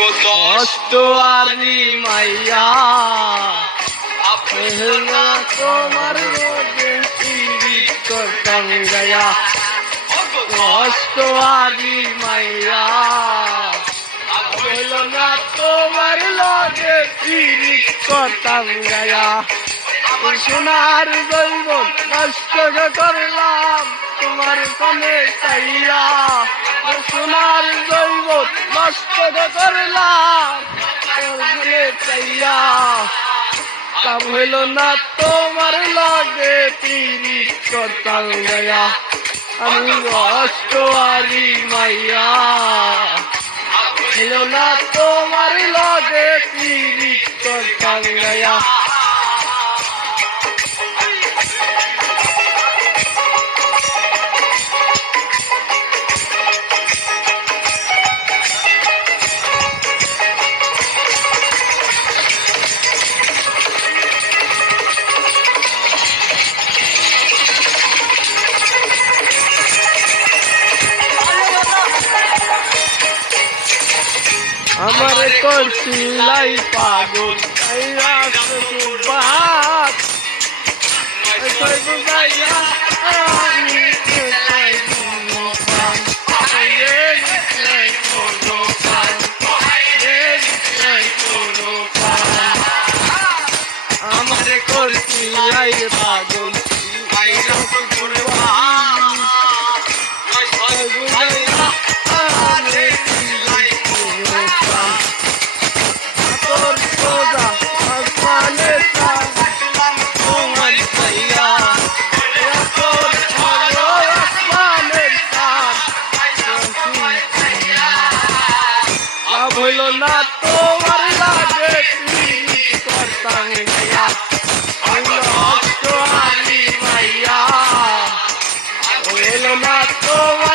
কষ্ট আরি মাইয়া না তোমার রোগে পীড়িত করতাম গায়া কষ্ট আরি মাইয়া হইল না তোমার লগে পীড়িত করতাম গায়া সোনার জৈব নষ্ট করলাম তোমার সনে চাইয়া সোনার জৈব নষ্ট করলাম চাইয়া কাম হইল না তোমার লগে পীড়িত করতাম গায়া আমি কষ্ট আরি মাইয়া হইল না তোমার লগে পীড়িত করতাম গায়া আমার করছিলাই পাগল বাদ আমি আমার করছিলাই পাগল হইল না তোমার লাগে করতাম গায়া হইল না তোমার